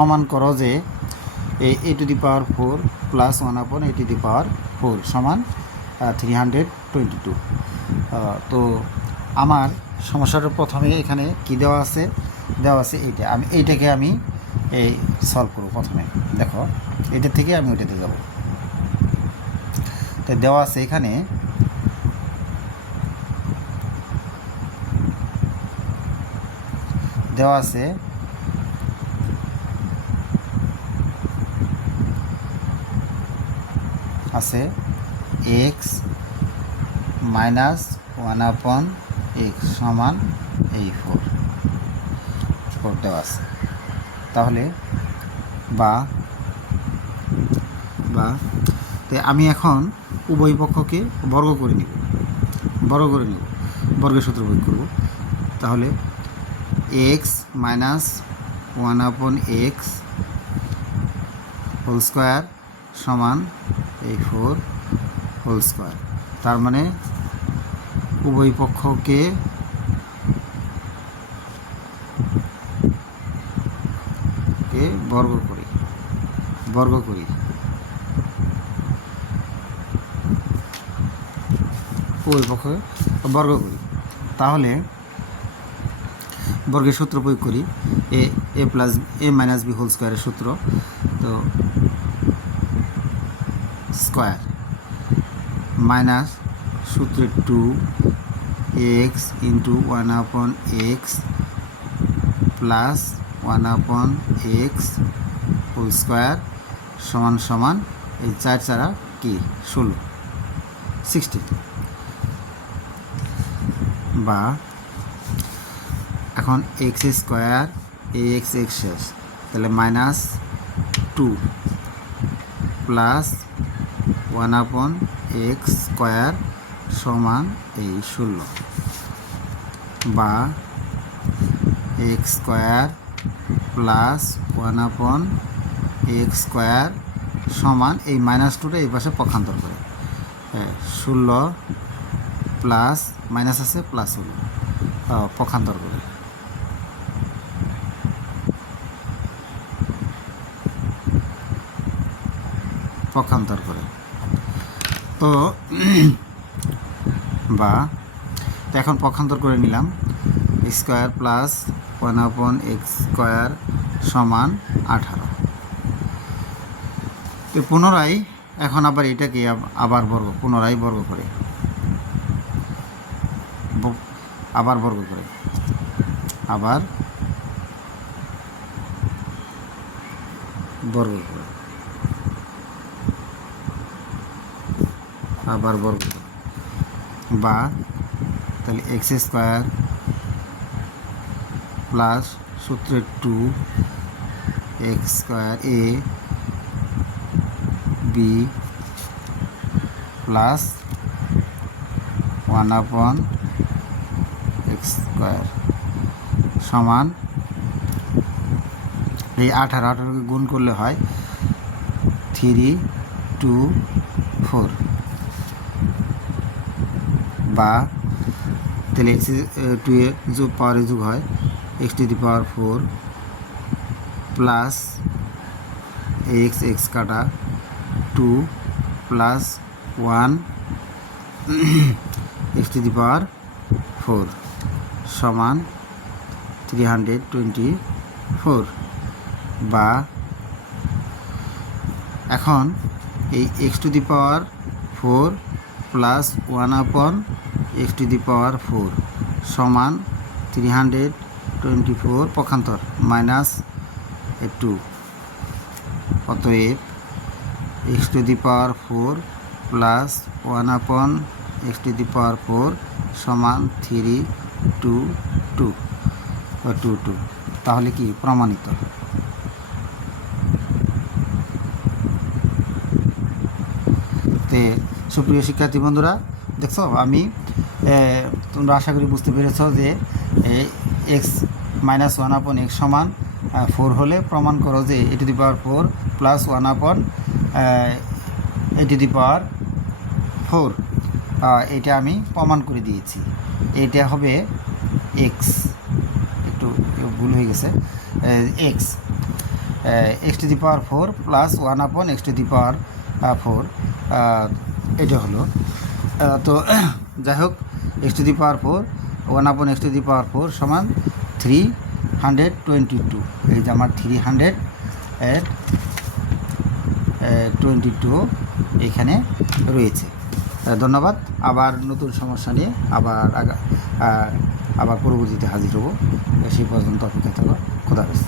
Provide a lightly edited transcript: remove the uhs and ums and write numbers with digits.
প্রমাণ করো যে a⁴ প্লাস 1 a⁴ সমান 322। তো আমার সমস্যাটার প্রথমে এখানে কি দেওয়া আছে এইটা, আমি এইটাকে আমি এই সলভ করব। প্রথমে দেখো এটা থেকে আমি ওইটাতে যাব। তো দেওয়া আছে এখানে দেওয়া আছে x মাইনাস 1/x সমান এই 4 দেওয়া আছে। তাহলে বা তো আমি এখন উভয় পক্ষকে বর্গ করে নিব, বর্গের সূত্র প্রয়োগ করব। তাহলে x minus 1/x whole square সমান এই 4 হোল স্কোয়ার। তার মানে উভয় পক্ষকে বর্গ করি উভয় পক্ষকে বর্গ করি। তাহলে বর্গের সূত্র প্রয়োগ করি, a plus a minus B whole স্কোয়ারের সূত্র। তো স্কোয়ার মাইনাস সূত্রে 2x into 1/x plus 1/x whole square সমান এই 4 4 কি 16 বা এখন x স্কোয়ার ax শেষ, তাহলে মাইনাস 2 প্লাস 1/x স্কোয়ার সমান এই 16 বা x square plus 1/x square সমান এই মাইনাস 2টা এই পাশে পক্ষান্তর করে 16 প্লাস মাইনাস আছে প্লাস হলো পক্ষান্তর করে তো এখন পক্ষান্তর করে নিলাম। স্কোয়ার প্লাস 1/x স্কোয়ার সমান 18। তো পুনরায় এখন আবার এটাকে আবার পুনরায় বর্গ করে আবার বর্গ করে বা তাহলে x স্কোয়ার প্লাস সূত্রে 2x square a b plus 1/x square সমান এই 18কে গুণ করলে হয় 324 বা তাহলে x 2 এ পাওয়ারে যোগ হয় x⁴ প্লাস x কাটা 2 প্লাস 1 x⁴ সমান 324 বা এখন এই x⁴ প্লাস 1/x⁴ সমান 324 পক্ষান্তর মাইনাস 2। অতএব x⁴ প্লাস 1/x⁴ সমান 322 তাহলে কি প্রমাণিত। তে সুপ্রিয় শিক্ষার্থী বন্ধুরা, দেখছো আমি তোমরা আশা করি বুঝতে পেরেছ যে x মাইনাস 1/x সমান 4 হলে প্রমাণ করো যে a⁴ প্লাস 1/a⁴ এটা আমি প্রমাণ করে দিয়েছি। এটা হবে x, একটু ভুল হয়ে গেছে, x x to the power 4 plus 1 / x to the power 4, এটা হলো। তো যাই হোক, x to the power 4 1 / x to the power 4 সমান 322। এই যে আমার 322 এখানে রয়েছে। ধন্যবাদ। আবার নতুন সমস্যা নিয়ে আবার পরবর্তীতে হাজির হব। সেই পর্যন্ত অপেক্ষা থাকো। খোদা হাফেজ।